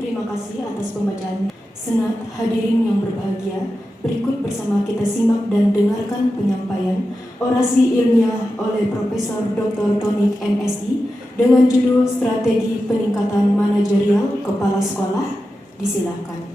Terima kasih atas pembacaan. Senat, hadirin yang berbahagia, berikut bersama kita simak dan dengarkan penyampaian orasi ilmiah oleh Profesor Dr. Tonik MSI dengan judul Strategi Peningkatan Manajerial Kepala Sekolah. Disilakan.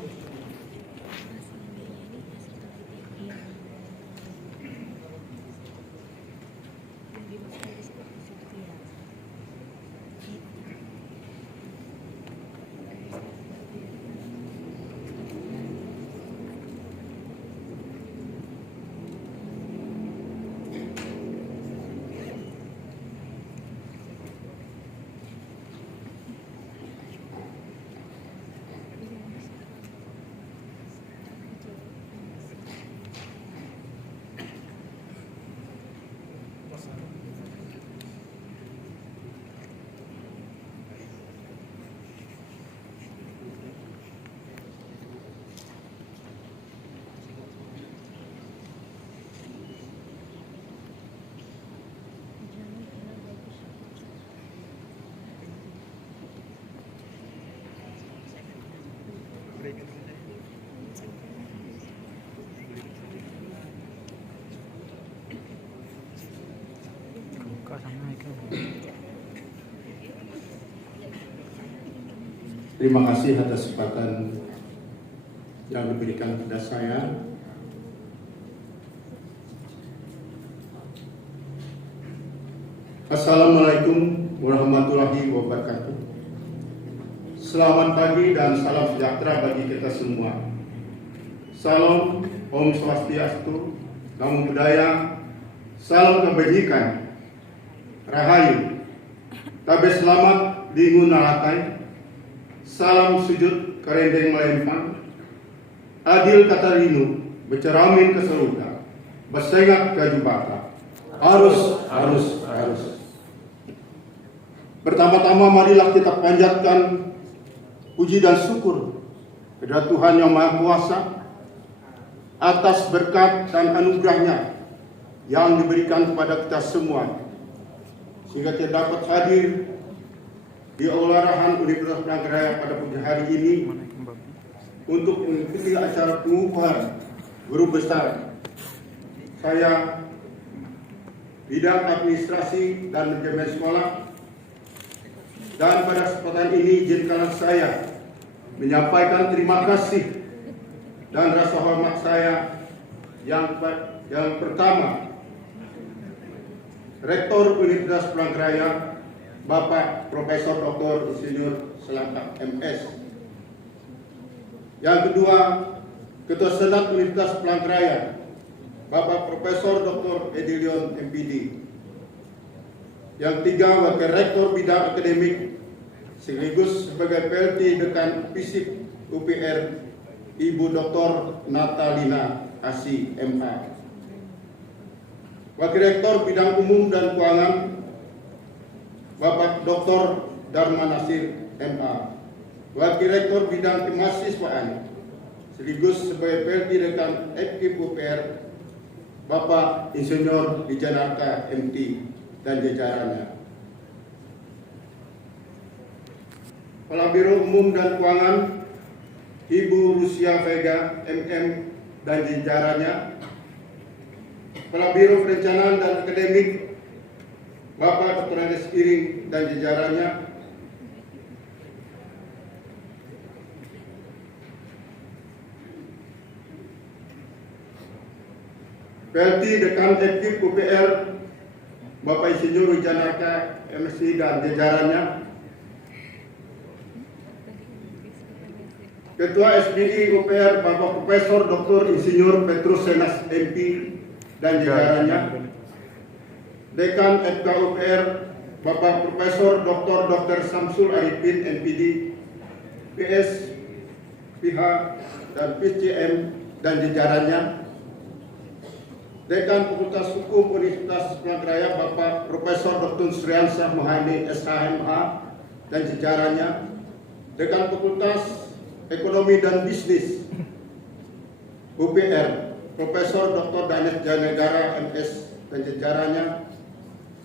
Terima kasih atas kesempatan yang diberikan kepada saya. Assalamualaikum warahmatullahi wabarakatuh. Selamat pagi dan salam sejahtera bagi kita semua. Salam Om Swastiastu, Namo Buddhaya, salam kebajikan, Rahayu, tabe selamat di ngunalatai. Salam sujud kerendeng melempang, adil kata rinu, beceramin ke seruka, bersengat ke jubata, harus. Pertama-tama marilah kita panjatkan puji dan syukur kepada Tuhan Yang Maha Kuasa atas berkat dan anugerahnya yang diberikan kepada kita semua, sehingga kita dapat hadir di Aula Rahan Universitas Pelanggaraya pada pagi hari ini untuk mengikuti acara pengukuhan guru besar saya bidang administrasi dan manajemen sekolah. Dan pada kesempatan ini izinkanlah saya menyampaikan terima kasih dan rasa hormat saya yang pertama, Rektor Universitas Pelanggaraya Bapak Profesor Dr. Insinyur Selangkap MS. Yang kedua, Ketua Senat Universitas Pelanggaraya Bapak Profesor Dr. Edilion MPD. Yang tiga, Wakil Rektor Bidang Akademik sekaligus sebagai PLT Dekan FISIP UPR Ibu Dr. Natalina Asi MA. Wakil Rektor Bidang Umum dan Keuangan Bapak Dr. Dharma Nasir MA. Wakil Rektor Bidang Kemahasiswaan sekaligus sebagai PLT Dekan FKIP UPR Bapak Insinyur Wijanarka MT dan jajarannya. Kepala Biro Umum dan Keuangan Ibu Lucia Vega MM dan jajarannya. Kepala Biro Perencanaan dan Akademik Bapak Dr. Andes Iring dan jajarannya. PLT Dekan FKIP UPR Bapak Insinyur Wijanarka MSI dan jajarannya. Ketua SBI UPR Bapak Profesor Dr. Insinyur Petrus Senas MP dan jajarannya. Dekan FK UPR Bapak Profesor Dr. Samsul Arifin MPD, PS, PH, dan PCM dan jajarannya. Dekan Fakultas Hukum Universitas Pelanggaraya Bapak Profesor Dr. Sriansah Mohani SHMA dan jajarannya. Dekan Fakultas Ekonomi dan Bisnis UPR Profesor Dr. Danes Janegara MS dan jajarannya.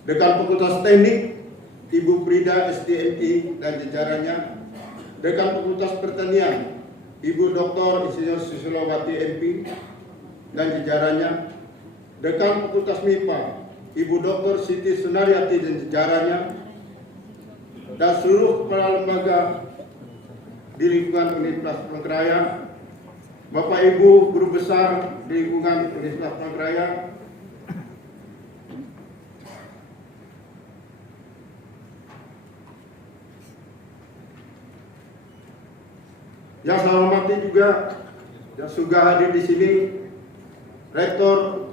Dekan Fakultas Teknik Ibu Frida SDMI dan jajarannya. Dekan Fakultas Pertanian, Ibu Dr. Insinyur Susilowati MP dan jajarannya, Dekan Fakultas MIPA, Ibu Dr. Siti Sunaryati dan jajarannya, dan seluruh kepala lembaga di lingkungan Universitas Palangkaraya, Bapak Ibu Guru Besar di lingkungan Universitas Palangkaraya, yang saya hormati juga yang sudah hadir di sini, Rektor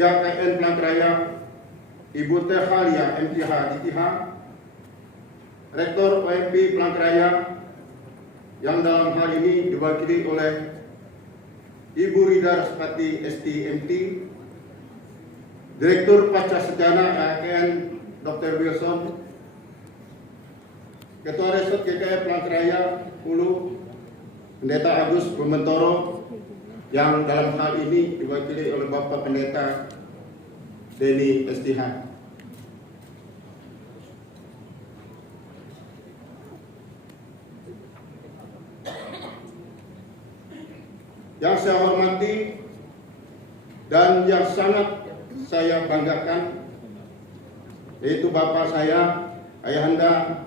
YKN Palangkaraya, Ibu Teh Halia MTH DTH, Rektor OMP Palangkaraya, yang dalam hal ini diwakili oleh Ibu Rida Raspati STMT, Direktur Pasca Sarjana YKN Dr. Wilson, Ketua Resort GKI Palangkaraya Hulu, Pendeta Agus Bumentoro, yang dalam hal ini diwakili oleh Bapak Pendeta Denny STH. Yang saya hormati dan yang sangat saya banggakan, yaitu Bapak saya, Ayahanda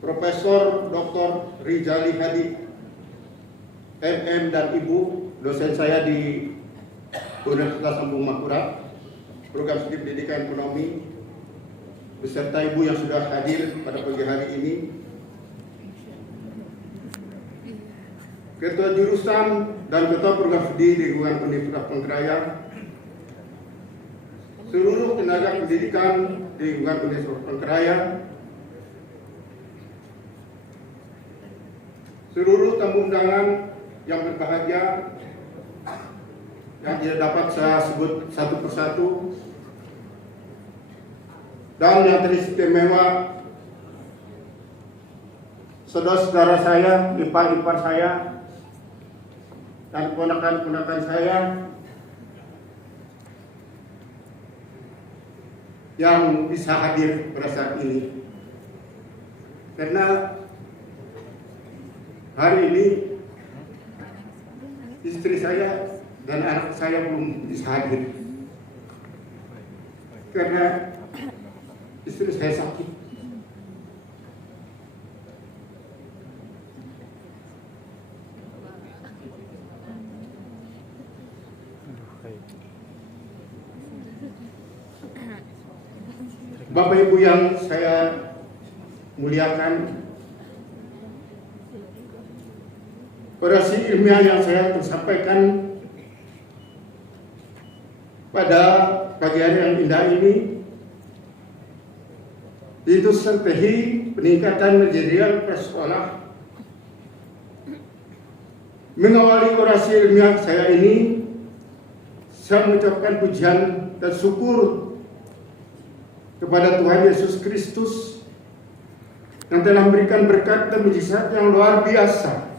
Profesor Dr. Rizali Hadi, MM dan Ibu, dosen saya di Universitas Lambung Makura, program studi pendidikan ekonomi, beserta Ibu yang sudah hadir pada pagi hari ini, Ketua Jurusan dan Ketua Program Studi di lingkungan Universitas Palangkaraya, seluruh tenaga pendidikan di lingkungan Universitas Palangkaraya, seluruh tamu undangan yang berbahagia yang tidak dapat saya sebut satu persatu, dan yang teristimewa saudara-saudara saya, ipar-ipar saya, dan ponakan-ponakan saya yang bisa hadir pada saat ini. Karena hari ini istri saya dan anak saya belum bisa hadir karena istri saya sakit. Bapak Ibu yang saya muliakan, orasi ilmiah yang saya sampaikan pada pagi hari yang indah ini itu strategi peningkatan manajerial prasekolah. Mengawali orasi ilmiah saya ini, saya mengucapkan pujian dan syukur kepada Tuhan Yesus Kristus yang telah memberikan berkat dan mujizat yang luar biasa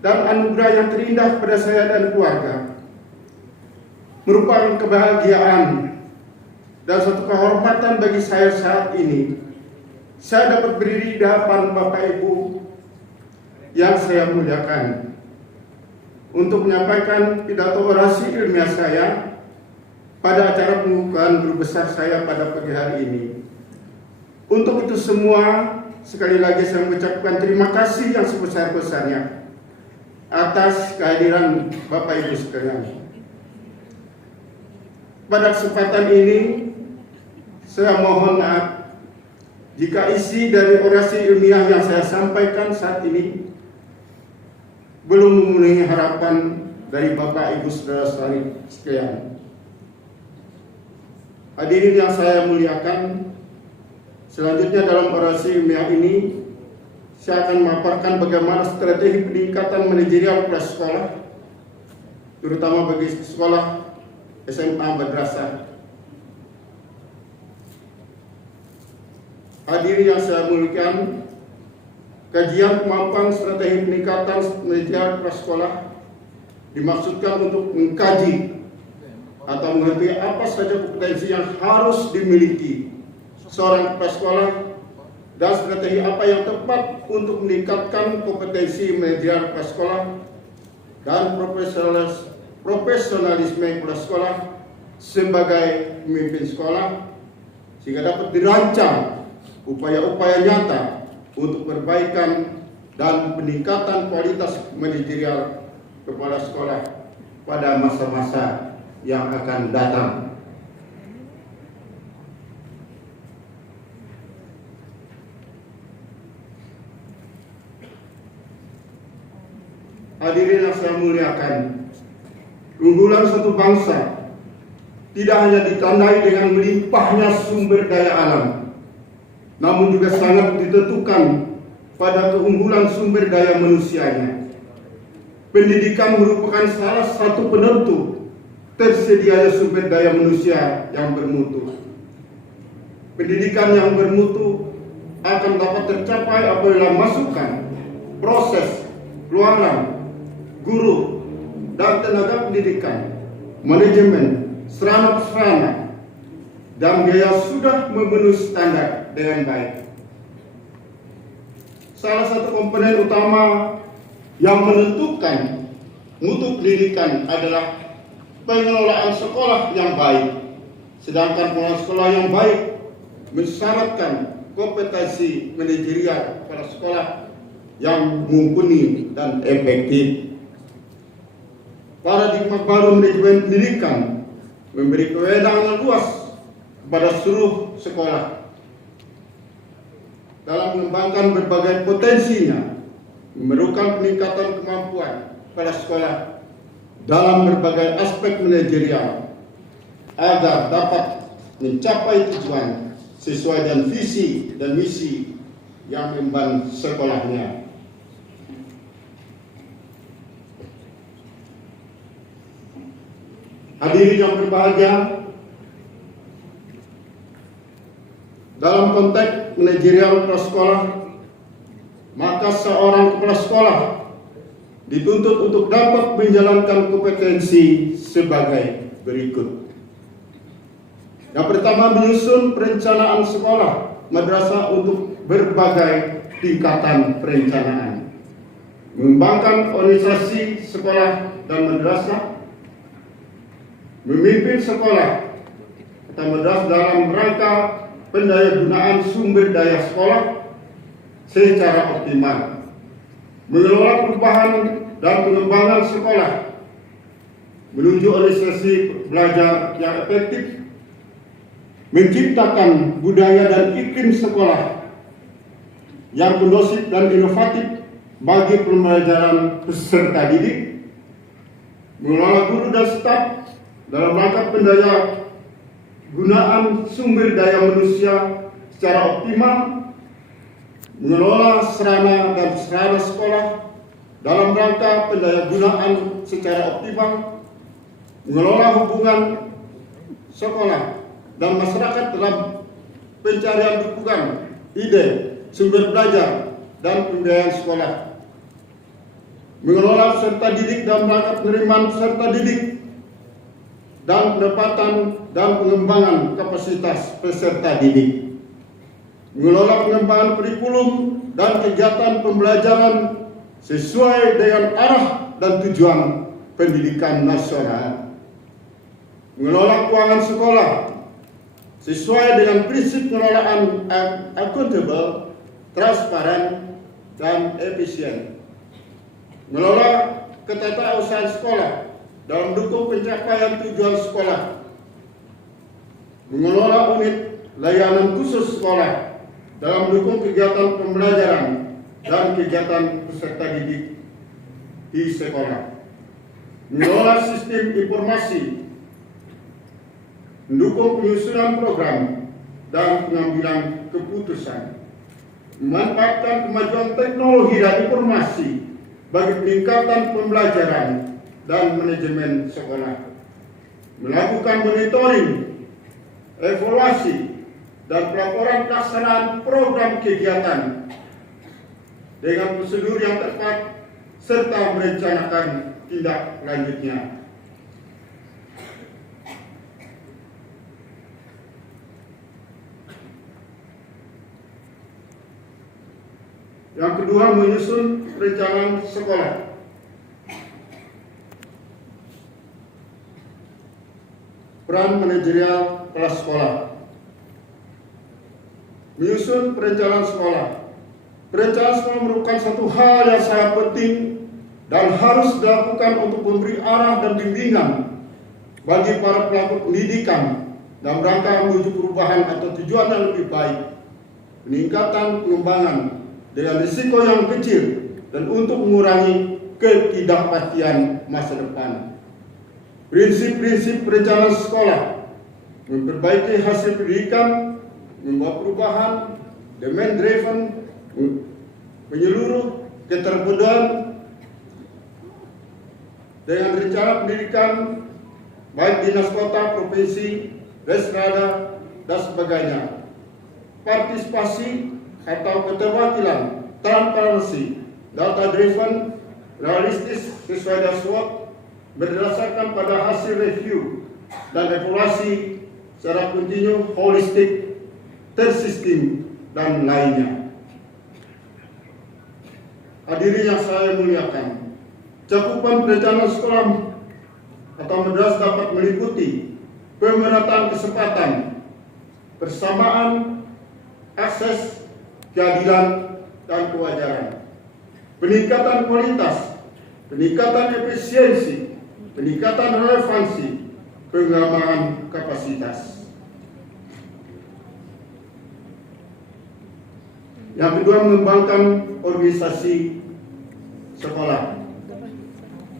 dan anugerah yang terindah kepada saya dan keluarga, merupakan kebahagiaan dan suatu kehormatan bagi saya saat ini. Saya dapat berdiri di hadapan Bapak Ibu yang saya muliakan untuk menyampaikan pidato orasi ilmiah saya pada acara pembukaan guru besar saya pada pagi hari ini. Untuk itu semua, sekali lagi saya mengucapkan terima kasih yang sebesar-besarnya atas kehadiran Bapak Ibu sekalian. Pada kesempatan ini, saya mohon maaf jika isi dari orasi ilmiah yang saya sampaikan saat ini belum memenuhi harapan dari Bapak Ibu saudara-saudari sekalian. Hadirin yang saya muliakan, selanjutnya dalam orasi ilmiah ini saya akan memaparkan bagaimana strategi peningkatan manajerial prasekolah, terutama bagi sekolah SMA madrasah. Hadirin yang saya muliakan, kajian kemampuan strategi peningkatan manajerial prasekolah dimaksudkan untuk mengkaji atau mengetahui apa saja kompetensi yang harus dimiliki seorang prasekolah dan strategi apa yang tepat untuk meningkatkan kompetensi manajerial kepala sekolah dan profesionalisme kepala sekolah sebagai pemimpin sekolah, sehingga dapat dirancang upaya-upaya nyata untuk perbaikan dan peningkatan kualitas manajerial kepala sekolah pada masa-masa yang akan datang. Hadirin yang saya muliakan, keunggulan suatu bangsa tidak hanya ditandai dengan melimpahnya sumber daya alam, namun juga sangat ditentukan pada keunggulan sumber daya manusianya. Pendidikan merupakan salah satu penentu tersedianya sumber daya manusia yang bermutu. Pendidikan yang bermutu akan dapat tercapai apabila masukan, proses, peluang, guru, dan tenaga pendidikan, manajemen, sarana-prasarana, dan biaya sudah memenuhi standar dengan baik. Salah satu komponen utama yang menentukan mutu pendidikan adalah pengelolaan sekolah yang baik. Sedangkan pengelolaan sekolah yang baik mensyaratkan kompetensi manajerial kepala sekolah yang mumpuni dan efektif. Paradigma baru manajemen pendidikan memberi kewenangan luas kepada seluruh sekolah dalam mengembangkan berbagai potensinya, memerlukan peningkatan kemampuan kepala sekolah dalam berbagai aspek manajerial agar dapat mencapai tujuan sesuai dengan visi dan misi yang mengemban sekolahnya. Hadirin yang berbahagia, dalam konteks manajerial kepala sekolah, maka seorang kepala sekolah dituntut untuk dapat menjalankan kompetensi sebagai berikut. Yang pertama, menyusun perencanaan sekolah madrasah untuk berbagai tingkatan perencanaan, mengembangkan organisasi sekolah dan madrasah, memimpin sekolah atau madrasah dalam rangka pendayagunaan sumber daya sekolah secara optimal, mengelola perubahan dan pengembangan sekolah menuju organisasi belajar yang efektif, menciptakan budaya dan iklim sekolah yang kondusif dan inovatif bagi pembelajaran peserta didik, mengelola guru dan staf dalam rangka pendaya gunaan sumber daya manusia secara optimal, mengelola sarana dan prasarana sekolah dalam rangka pendaya gunaan secara optimal, mengelola hubungan sekolah dan masyarakat dalam pencarian dukungan ide, sumber belajar, dan pembiayaan sekolah, mengelola peserta didik dalam rangka penerimaan peserta didik dan pendapatan dan pengembangan kapasitas peserta didik, mengelola pengembangan kurikulum dan kegiatan pembelajaran sesuai dengan arah dan tujuan pendidikan nasional, mengelola keuangan sekolah sesuai dengan prinsip pengelolaan akuntabel, transparan, dan efisien, mengelola ketatausahaan sekolah dalam mendukung pencapaian tujuan sekolah, mengelola unit layanan khusus sekolah dalam mendukung kegiatan pembelajaran dan kegiatan peserta didik di sekolah, mengelola sistem informasi, mendukung penyusunan program dan pengambilan keputusan, memanfaatkan kemajuan teknologi dan informasi bagi peningkatan pembelajaran dan manajemen sekolah, melakukan monitoring, evaluasi, dan pelaporan pelaksanaan program kegiatan dengan prosedur yang tepat serta merencanakan tindak lanjutnya. Yang kedua, menyusun perencanaan sekolah. Peran manajerial kelas sekolah. Menyusun perencanaan sekolah. Perencanaan sekolah merupakan satu hal yang sangat penting dan harus dilakukan untuk memberi arah dan bimbingan bagi para pelaku pendidikan dalam rangka menuju perubahan atau tujuan yang lebih baik, peningkatan pengembangan dengan risiko yang kecil dan untuk mengurangi ketidakpastian masa depan. Prinsip-prinsip perencanaan sekolah: memperbaiki hasil pendidikan, membawa perubahan, demand driven, menyeluruh keterbunuhan dengan rencana pendidikan baik dinas kota, provinsi, resrada, dan sebagainya. Partisipasi atau keterwakilan, transparansi, data driven, realistis sesuai dengan SWOT, berdasarkan pada hasil review dan evaluasi secara kontinu, holistik, tersistem, dan lainnya. Hadirin yang saya muliakan, cakupan perencanaan sekolah atau madrasah dapat meliputi pemerataan kesempatan, persamaan, akses, keadilan, dan kewajaran, peningkatan kualitas, peningkatan efisiensi, peningkatan relevansi, pengembangan kapasitas. Yang kedua, mengembangkan organisasi sekolah.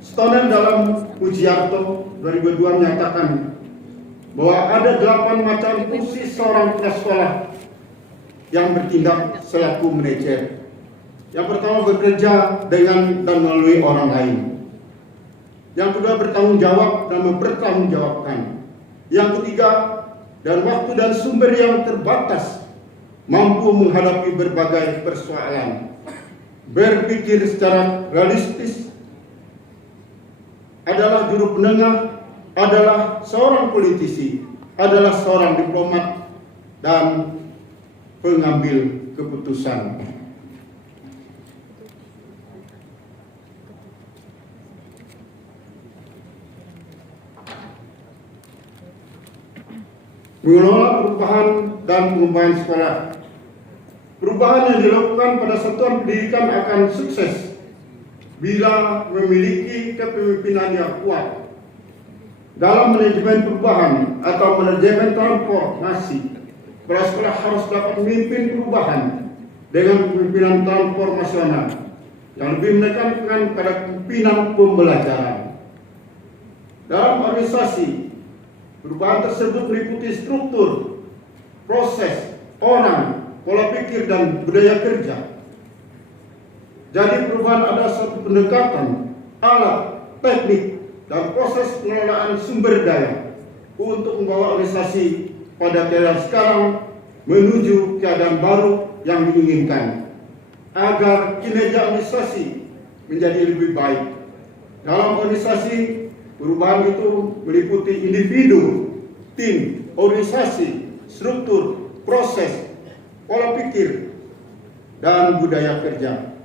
Stoner dalam Pujiarto 2002 menyatakan bahwa ada 8 macam fungsi seorang kepala sekolah yang bertindak selaku manajer. Yang pertama, bekerja dengan dan melalui orang lain. Yang kedua, bertanggung jawab dan mempertanggungjawabkan. Yang ketiga, dan waktu dan sumber yang terbatas, mampu menghadapi berbagai persoalan, berpikir secara realistis, adalah juru penengah, adalah seorang politisi, adalah seorang diplomat, dan pengambil keputusan. Mengelola perubahan dan pengembangan sekolah. Perubahan yang dilakukan pada satuan pendidikan akan sukses bila memiliki kepemimpinan yang kuat. Dalam manajemen perubahan atau manajemen transformasi, kepala sekolah harus dapat memimpin perubahan dengan kepemimpinan transformasional yang lebih menekankan pada kepemimpinan pembelajaran. Dalam organisasi, perubahan tersebut meliputi struktur, proses, orang, pola pikir, dan budaya kerja. Jadi perubahan adalah satu pendekatan, alat, teknik, dan proses pengelolaan sumber daya untuk membawa organisasi pada keadaan sekarang menuju keadaan baru yang diinginkan, agar kinerja organisasi menjadi lebih baik. Dalam organisasi, perubahan itu meliputi individu, tim, organisasi, struktur, proses, pola pikir, dan budaya kerja.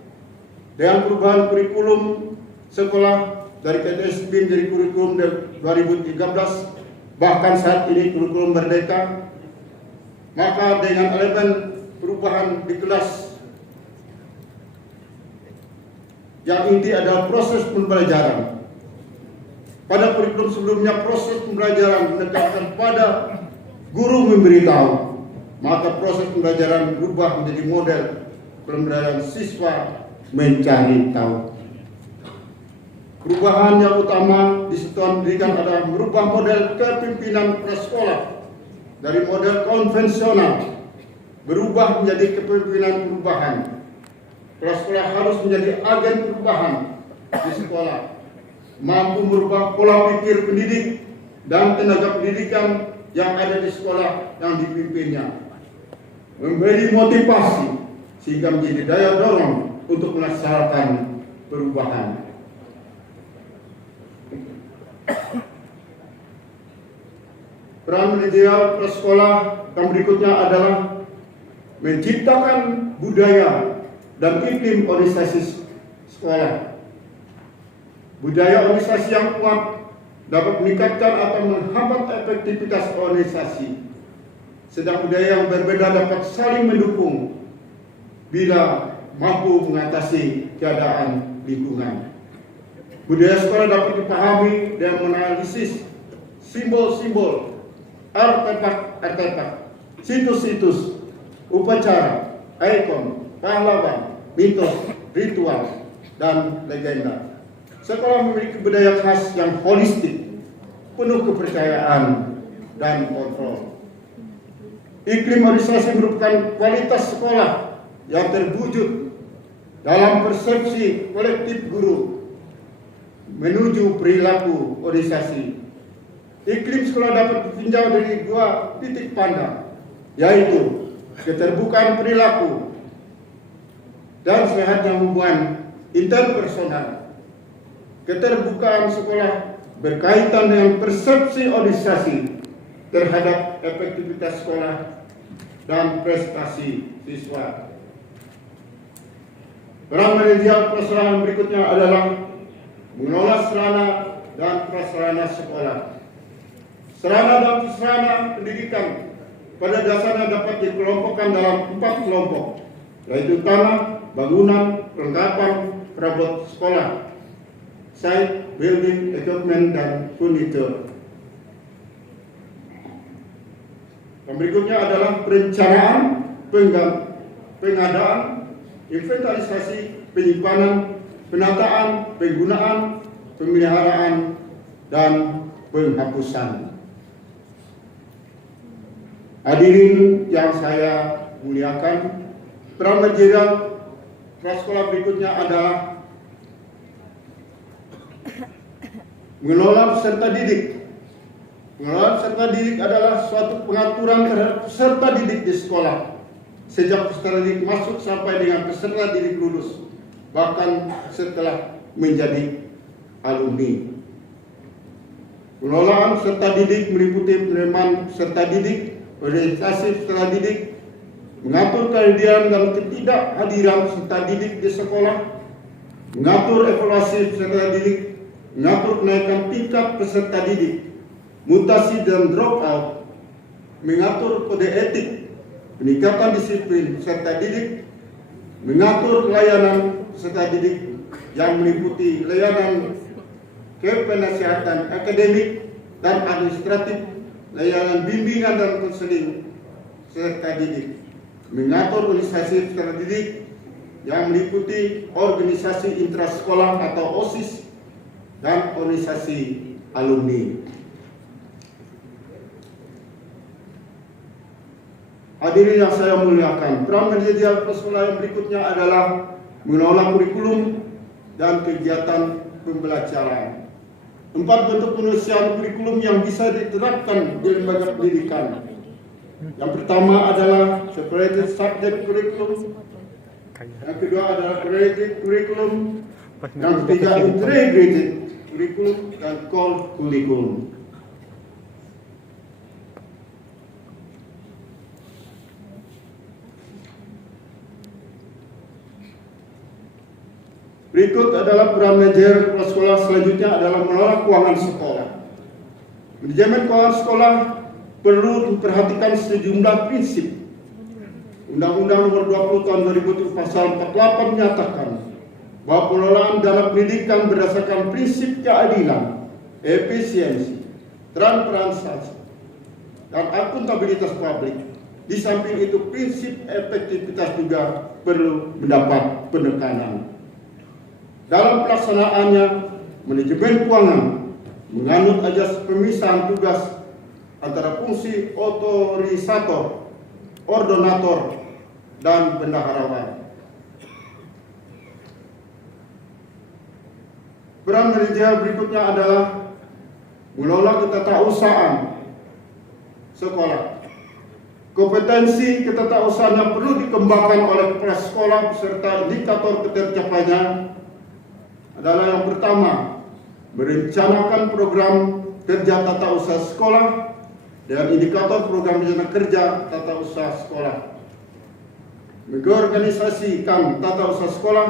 Dengan perubahan kurikulum sekolah dari KTS BIN dari kurikulum 2013, bahkan saat ini kurikulum merdeka, maka dengan elemen perubahan di kelas yang inti adalah proses pembelajaran. Pada kurikulum sebelumnya, proses pembelajaran menekankan pada guru memberitahu, maka proses pembelajaran berubah menjadi model pembelajaran siswa mencari tahu. Perubahan yang utama di satuan pendidikan adalah merubah model kepemimpinan prasekolah dari model konvensional berubah menjadi kepemimpinan perubahan. Prasekolah harus menjadi agen perubahan di sekolah, mampu merubah pola pikir pendidik dan tenaga pendidikan yang ada di sekolah yang dipimpinnya, memberi motivasi sehingga menjadi daya dorong untuk melaksanakan perubahan. Peran manajerial prasekolah yang berikutnya adalah menciptakan budaya dan iklim organisasi sekolah. Budaya organisasi yang kuat dapat meningkatkan atau menghambat efektivitas organisasi, sedang budaya yang berbeda dapat saling mendukung bila mampu mengatasi keadaan lingkungan. Budaya sekolah dapat dipahami dan menganalisis simbol-simbol, artefak-artefak, situs-situs, upacara, ikon, pahlawan, mitos, ritual, dan legenda. Sekolah memiliki budaya khas yang holistik, penuh kepercayaan dan kontrol. Iklim organisasi merupakan kualitas sekolah yang terwujud dalam persepsi kolektif guru menuju perilaku organisasi. Iklim sekolah dapat ditinjau dari dua titik pandang, yaitu keterbukaan perilaku dan sehatnya hubungan interpersonal. Keterbukaan sekolah berkaitan dengan persepsi organisasi terhadap efektivitas sekolah dan prestasi siswa. Peran manajerial permasalahan berikutnya adalah mengelola sarana dan prasarana sekolah. Sarana dan prasarana pendidikan pada dasarnya dapat dikelompokkan dalam 4 kelompok, yaitu tanah, bangunan, perlengkapan, perabot sekolah, site, building, equipment, dan furniture. Yang berikutnya adalah perencanaan, pengadaan, inventarisasi, penyimpanan, penataan, penggunaan, pemeliharaan, dan penghapusan. Hadirin yang saya muliakan, peran manajerial prasekolah berikutnya adalah mengelola peserta didik. Mengelola peserta didik adalah suatu pengaturan terhadap peserta didik di sekolah, sejak peserta didik masuk sampai dengan peserta didik lulus, bahkan setelah menjadi alumni. Pengelolaan peserta didik meliputi penerimaan peserta didik, organisasi peserta didik, mengatur kehadiran dan ketidakhadiran peserta didik di sekolah, mengatur evaluasi peserta didik, mengatur kenaikan tingkat peserta didik, mutasi dan dropout, mengatur kode etik, peningkatan disiplin peserta didik, mengatur layanan peserta didik yang meliputi layanan kepenasihatan akademik dan administratif, layanan bimbingan dan konseling peserta didik, mengatur organisasi peserta didik yang meliputi organisasi intrasekolah atau OSIS dan organisasi alumni. Hadirin yang saya muliakan, peran manajerial prasekolah yang berikutnya adalah mengelola kurikulum dan kegiatan pembelajaran. 4 bentuk penyelesaian kurikulum yang bisa diterapkan di lembaga pendidikan. Yang pertama adalah separated subject curriculum, yang kedua adalah credit curriculum, yang ketiga integrated curriculum, dan core curriculum. Berikut adalah peran manajer prasekolah selanjutnya adalah mengelola keuangan sekolah. Manajemen keuangan sekolah perlu diperhatikan sejumlah prinsip. Undang-Undang Nomor 20 Tahun 2007 Pasal 48 menyatakan bahwa pengelolaan dana pendidikan berdasarkan prinsip keadilan, efisiensi, transparansi, dan akuntabilitas publik. Di samping itu, prinsip efektivitas juga perlu mendapat penekanan. Dalam pelaksanaannya, manajemen keuangan menganut ajas pemisahan tugas antara fungsi otorisator, ordonator, dan bendaharawan. Peran manajer berikutnya adalah mengelola ketatausahaan sekolah. Kompetensi ketatausahaan yang perlu dikembangkan oleh kepala sekolah beserta indikator ketercapaiannya adalah yang pertama, merencanakan program kerja tata usaha sekolah dan indikator program rencana kerja tata usaha sekolah. mengorganisasikan tata usaha sekolah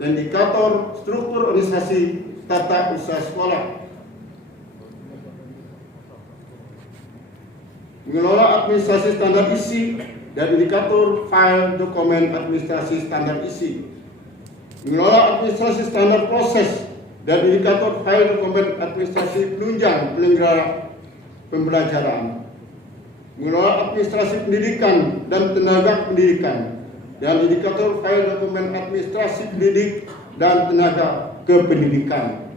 dan indikator struktur organisasi tata usaha sekolah, mengelola administrasi standar isi dan indikator file dokumen administrasi standar isi, mengelola administrasi standar proses dan indikator file dokumen administrasi penunjang penyelenggara pembelajaran, mengelola administrasi pendidikan dan tenaga pendidikan, dan indikator file dokumen administrasi pendidik dan tenaga kependidikan,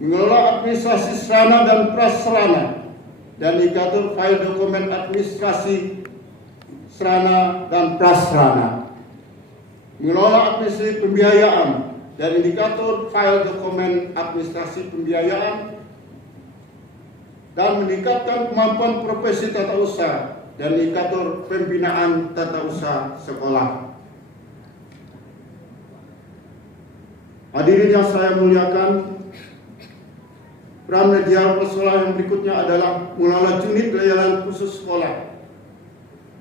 mengelola administrasi sarana dan prasarana, dan indikator file dokumen administrasi sarana dan prasarana, mengelola administrasi pembiayaan dan indikator file dokumen administrasi pembiayaan, dan meningkatkan kemampuan profesi tata usaha dan indikator pembinaan tata usaha sekolah. Hadirin yang saya muliakan, peran media sekolah yang berikutnya adalah mengelola unit layanan khusus sekolah.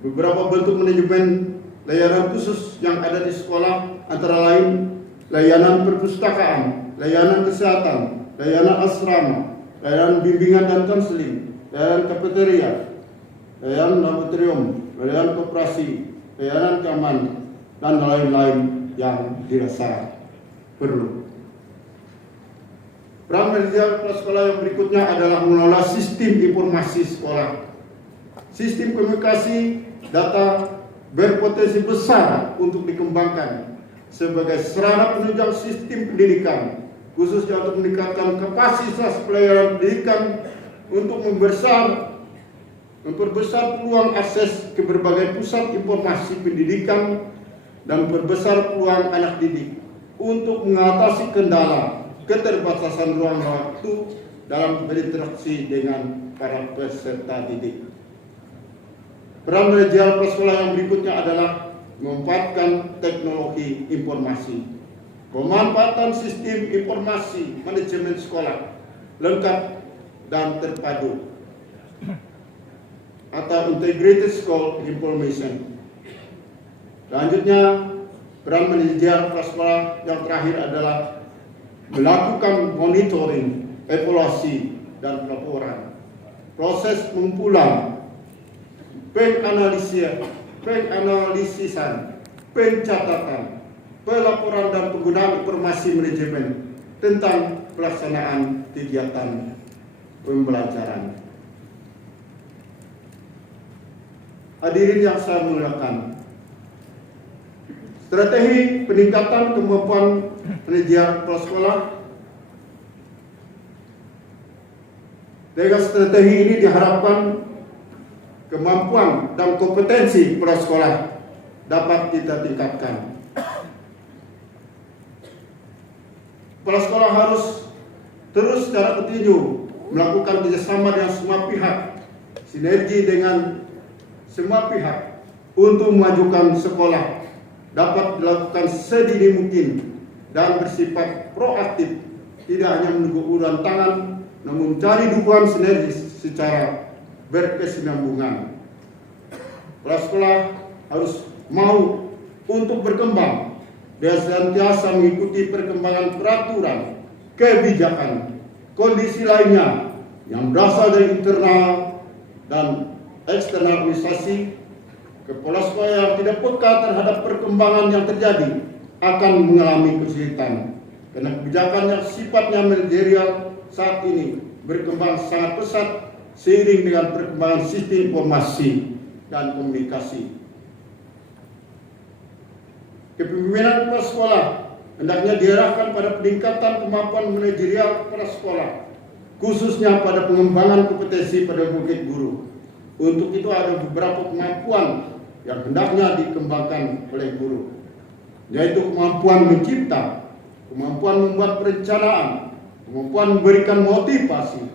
Beberapa bentuk manajemen layanan khusus yang ada di sekolah antara lain layanan perpustakaan, layanan kesehatan, layanan asrama, layanan bimbingan dan konseling, layanan kafeteria, layanan laboratorium, layanan koperasi, layanan keamanan, dan lain-lain yang dirasa perlu. Peran manajer sekolah yang berikutnya adalah mengelola sistem informasi sekolah. Sistem komunikasi data berpotensi besar untuk dikembangkan sebagai sarana penunjang sistem pendidikan, khususnya untuk meningkatkan kapasitas pelayanan pendidikan untuk memperbesar peluang akses ke berbagai pusat informasi pendidikan dan memperbesar peluang anak didik untuk mengatasi kendala keterbatasan ruang waktu dalam berinteraksi dengan para peserta didik. Peran manajer prasekolah yang berikutnya adalah memanfaatkan teknologi informasi. Pemanfaatan sistem informasi manajemen sekolah lengkap dan terpadu atau integrated school information. Selanjutnya, peran manajer prasekolah yang terakhir adalah melakukan monitoring, evaluasi, dan pelaporan. Proses pengumpulan, penganalisisan, pencatatan, pelaporan dan penggunaan informasi manajemen tentang pelaksanaan kegiatan pembelajaran. Hadirin yang saya muliakan, strategi peningkatan kemampuan manajer prasekolah. Dengan strategi ini diharapkan kemampuan dan kompetensi prasekolah dapat kita tingkatkan. Prasekolah harus terus secara kontinu melakukan kerjasama dengan semua pihak, sinergi dengan semua pihak untuk memajukan sekolah dapat dilakukan sedini mungkin dan bersifat proaktif, tidak hanya menunggu uluran tangan, namun mencari dukungan sinergis secara berkesinambungan. Prasekolah harus mau untuk berkembang dan senantiasa mengikuti perkembangan peraturan, kebijakan, kondisi lainnya yang berasal dari internal dan eksternal organisasi. Kepala sekolah yang tidak peka terhadap perkembangan yang terjadi akan mengalami kesulitan, karena kebijakan yang sifatnya manajerial saat ini berkembang sangat pesat seiring dengan perkembangan sistem informasi dan komunikasi. Kepemimpinan kepala sekolah hendaknya diarahkan pada peningkatan kemampuan manajerial kepala sekolah, khususnya pada pengembangan kompetensi pada bukit guru. Untuk itu ada beberapa kemampuan yang hendaknya dikembangkan oleh guru, yaitu kemampuan mencipta, kemampuan membuat perencanaan, kemampuan memberikan motivasi,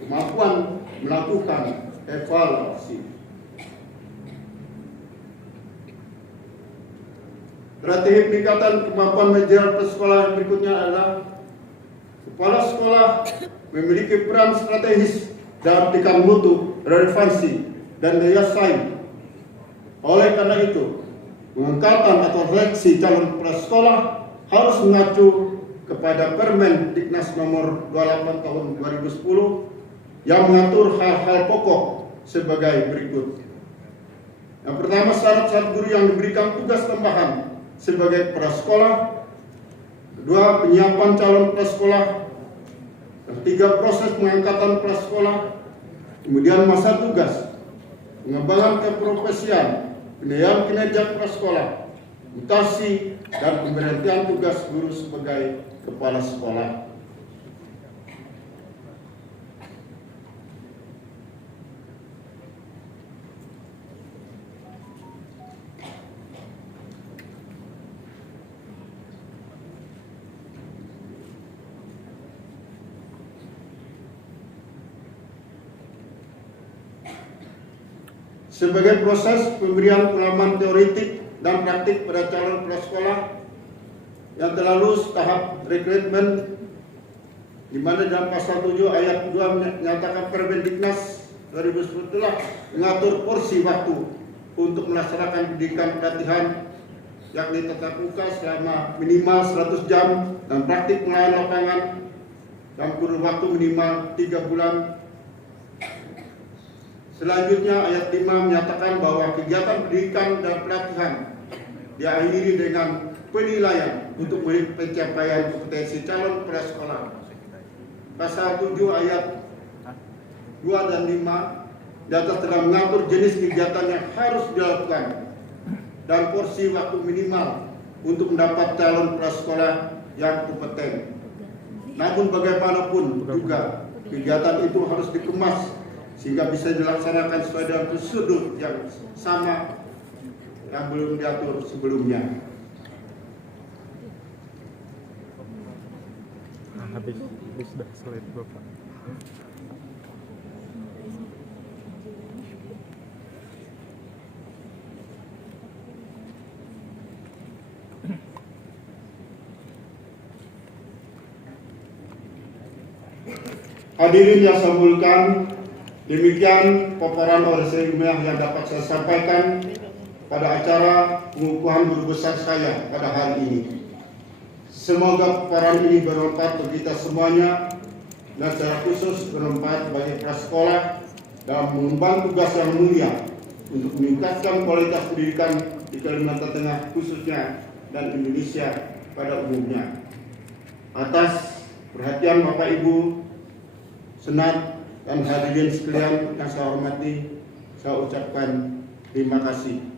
kemampuan melakukan evaluasi. Strategi peningkatan kemampuan manajer prasekolah yang berikutnya adalah kepala sekolah memiliki peran strategis dalam pendidikan mutu, relevansi, dan daya saing. Oleh karena itu, pengangkatan atau seleksi calon kepala sekolah harus mengacu kepada Permen Diknas nomor 28 tahun 2010 yang mengatur hal-hal pokok sebagai berikut. Yang pertama, syarat-syarat guru yang diberikan tugas tambahan sebagai kepala sekolah. Kedua, penyiapan calon kepala sekolah. Ketiga, proses pengangkatan kepala sekolah. Kemudian masa tugas, pengembangan keprofesian, penilaian kinerja kepala sekolah, mutasi, dan pemberhentian tugas guru sebagai kepala sekolah. Sebagai proses pemberian pengalaman teoretik dan praktik pada calon kepala sekolah yang telah lulus tahap rekrutmen, di mana dalam pasal 7 ayat 2 menyatakan Permen Diknas 2010 telah mengatur porsi waktu untuk melaksanakan pendidikan pelatihan, yakni tatap muka selama minimal 100 jam dan praktik pengalaman lapangan dalam kurun waktu minimal 3 bulan. Selanjutnya ayat 5 menyatakan bahwa kegiatan pendidikan dan pelatihan diakhiri dengan penilaian untuk melihat pencapaian kompetensi calon kepala sekolah. Pasal 7 ayat 2 dan 5 di atas telah mengatur jenis kegiatan yang harus dilakukan dan porsi waktu minimal untuk mendapat calon kepala sekolah yang kompeten. Namun bagaimanapun juga kegiatan itu harus dikemas sehingga bisa dilaksanakan sesuai dengan prosedur yang sama yang belum diatur sebelumnya. Habis sudah slide Bapak. Hadirin yang saya muliakan, demikian paparan orasi ilmiah yang dapat saya sampaikan pada acara pengukuhan guru besar saya pada hari ini. Semoga paparan ini bermanfaat bagi kita semuanya dan secara khusus bermanfaat bagi kepala sekolah dalam mengemban tugas yang mulia untuk meningkatkan kualitas pendidikan di Kalimantan Tengah khususnya dan Indonesia pada umumnya. Atas perhatian Bapak Ibu Senat dan hadirin sekalian yang saya hormati, saya ucapkan terima kasih.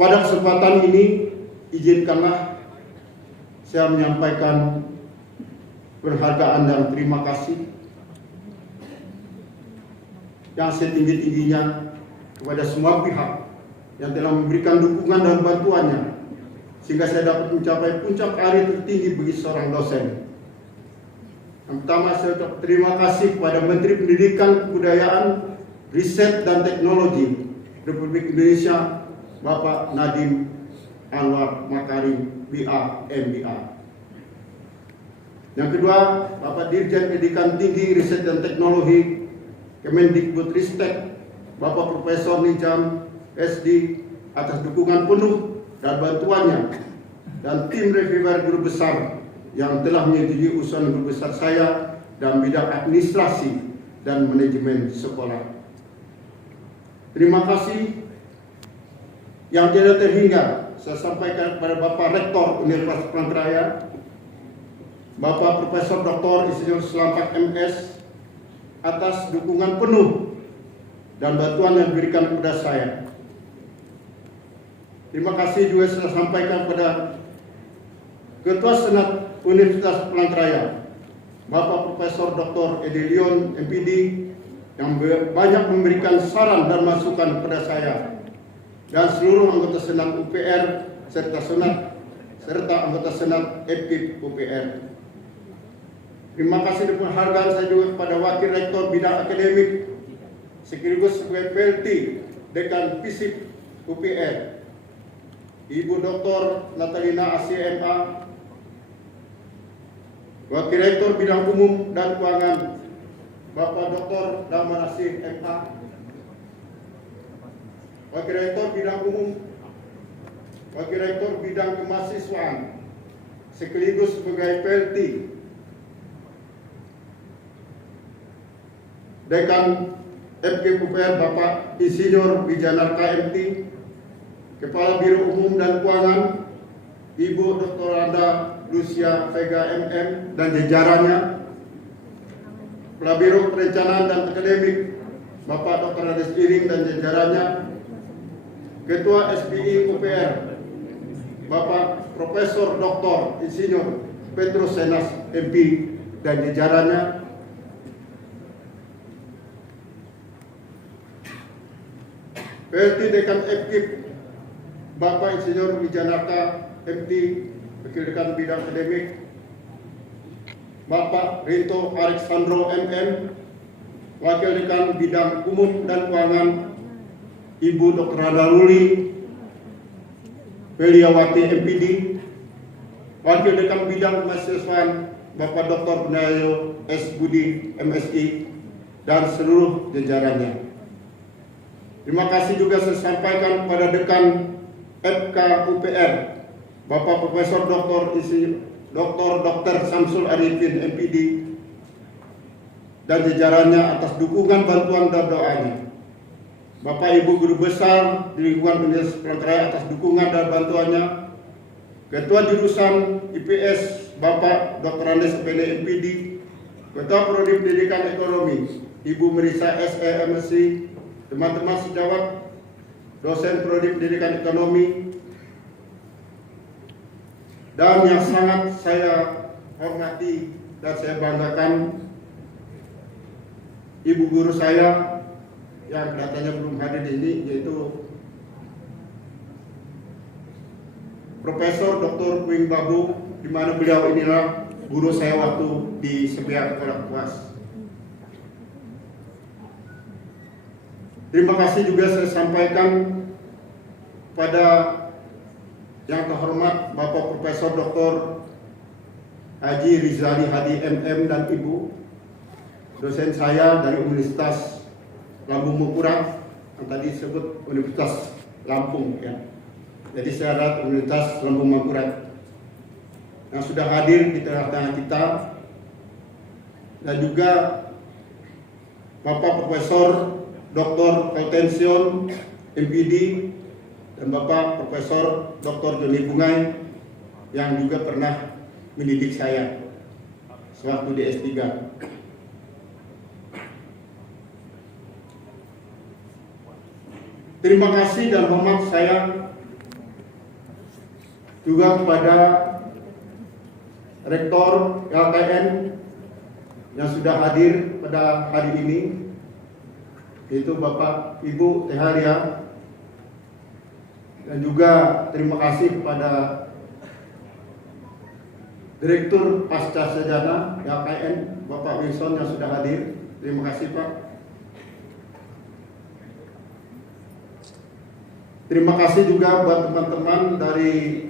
Pada kesempatan ini, izinkanlah saya menyampaikan penghargaan dan terima kasih yang setinggi-tingginya kepada semua pihak yang telah memberikan dukungan dan bantuannya sehingga saya dapat mencapai puncak karir tertinggi bagi seorang dosen. Yang pertama, saya ucap terima kasih kepada Menteri Pendidikan, Kebudayaan, Riset dan Teknologi Republik Indonesia, Bapak Nadiem Anwar Makarim, BA, MBA. Yang kedua, Bapak Dirjen Pendidikan Tinggi, Riset dan Teknologi Kemendikbudristek, Bapak Profesor Nijam, SD, atas dukungan penuh dan bantuannya, dan tim reviewer guru besar yang telah menyetujui usulan guru besar saya dalam bidang administrasi dan manajemen sekolah. Terima kasih yang tidak terhingga saya sampaikan kepada Bapak Rektor Universitas Pelangkaraya, Bapak Profesor Dr. Insinyur Selamat MS, atas dukungan penuh dan bantuan yang diberikan kepada saya. Terima kasih juga saya sampaikan kepada Ketua Senat Universitas Pelangkaraya, Bapak Profesor Dr. Edilion MPD, yang banyak memberikan saran dan masukan kepada saya dan seluruh anggota Senat UPR serta anggota Senat FKIP UPR. Terima kasih dan penghargaan saya juga kepada Wakil Rektor Bidang Akademik sekaligus sebagai PLT Dekan FISIP UPR, Ibu Dr. Natalina ACMA, Wakil Rektor Bidang Umum dan Keuangan, Bapak Dr. Daman Asih MA, Wakil Rektor Bidang Umum, Wakil Rektor Bidang Kemahasiswaan, sekaligus sebagai PLT, Dekan FKUPR Bapak Insinyur Wijanarka MT, Kepala Biro Umum dan Keuangan Ibu Dr. Anda Lucia Vega MM dan jajarannya, Kepala Biro Perencanaan dan Akademik Bapak Dr. Ades Iring dan jajarannya, Ketua SPI UPR Bapak Profesor Dr. Insinyur Petrus Senas MP dan jajarannya, PLT Dekan FKIP Bapak Insinyur Wijanarka MT, Wakil Dekan Bidang Akademik Bapak Rinto Alexandro MM, Wakil Dekan Bidang Umum dan Keuangan Ibu Dr. Rada Luli Beliawati MPD, Wakil Dekan Bidang Kemahasiswaan Bapak Dr. Benayo S. Budi MSI dan seluruh jajarannya. Terima kasih juga saya sampaikan kepada Dekan FKUPR Bapak Profesor Dr. Samsul Arifin MPD dan jajarannya atas dukungan, bantuan dan doanya. Bapak Ibu Guru Besar di lingkungan Universitas Pelangkaraya atas dukungan dan bantuannya. Ketua Jurusan IPS Bapak Dr. Andes SPD MPD, Ketua Prodi Pendidikan Ekonomi Ibu Merisa SE MSc, teman-teman sejawat, dosen Prodi Pendidikan Ekonomi, dan yang sangat saya hormati dan saya banggakan ibu guru saya yang katanya belum hadir di sini, yaitu Profesor Dr. Wing Babu, di mana beliau inilah guru saya waktu di sebuah sekolah kelas. Terima kasih juga saya sampaikan pada yang terhormat Bapak Profesor Dr. Haji Rizali Hadi MM dan Ibu, dosen saya dari Universitas Lambung Mangkurat, yang tadi disebut Universitas Lampung ya. Jadi saya adalah Universitas Lambung Mangkurat yang sudah hadir di tengah-tengah kita, dan juga Bapak Profesor Dr. Kautension MPD dan Bapak Profesor Dr. Joni Bungai yang juga pernah mendidik saya sewaktu di S3. Terima kasih dan hormat saya juga kepada Rektor LKN yang sudah hadir pada hari ini, yaitu Bapak Ibu Teharia, dan juga terima kasih kepada Direktur Pasca Sarjana LKN Bapak Wilson yang sudah hadir. Terima kasih Pak. Terima kasih juga buat teman-teman dari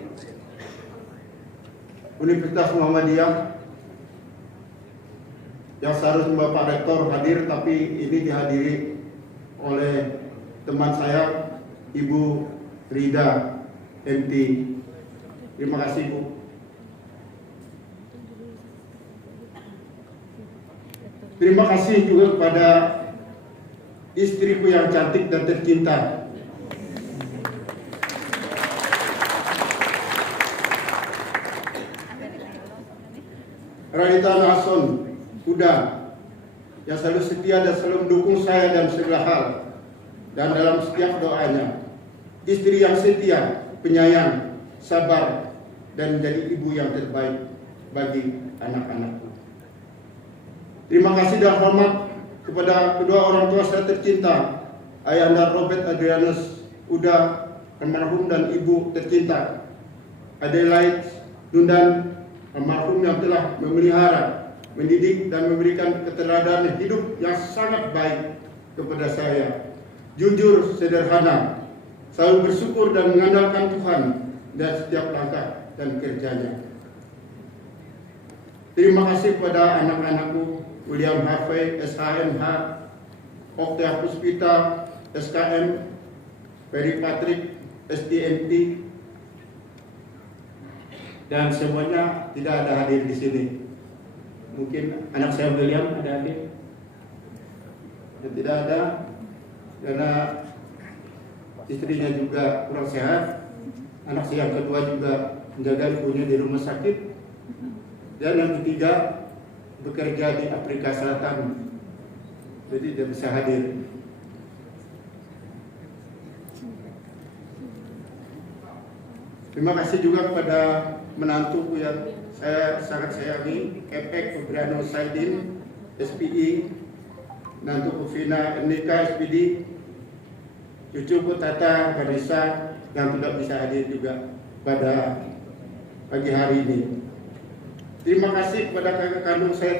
Universitas Muhammadiyah yang seharusnya Bapak Rektor hadir, tapi ini dihadiri oleh teman saya Ibu Rida MT. Terima kasih Bu. Terima kasih juga kepada istriku yang cantik dan tercinta, Radita Nason Uda, yang selalu setia dan selalu mendukung saya dalam segala hal dan dalam setiap doanya. Istri yang setia, penyayang, sabar, dan menjadi ibu yang terbaik bagi anak-anakku. Terima kasih dan hormat kepada kedua orang tua saya tercinta, Ayahanda Robert Adrianus Uda almarhum, dan ibu tercinta Adelaide Dundan almarhum, yang telah memelihara, mendidik, dan memberikan keteladanan hidup yang sangat baik kepada saya. Jujur, sederhana, selalu bersyukur dan mengandalkan Tuhan dan setiap langkah dan kerjanya. Terima kasih kepada anak-anakku, William Harvey, SHMH, Okta Puspita, SKM, Ferry Patrick, STMT, dan semuanya tidak ada hadir di sini. Mungkin anak saya William ada hadir? Dan tidak ada, karena istrinya juga kurang sehat. Anak saya yang kedua juga menjaga ibunya di rumah sakit. Dan yang ketiga bekerja di Afrika Selatan, jadi tidak bisa hadir. Terima kasih juga kepada menantuku yang saya sangat sayangi, Epek Febriano Saidin, SPI, menantuku Vina Nika, SPD, cucuku Tata Garisa yang tidak bisa hadir juga pada pagi hari ini. Terima kasih kepada kakak kandung saya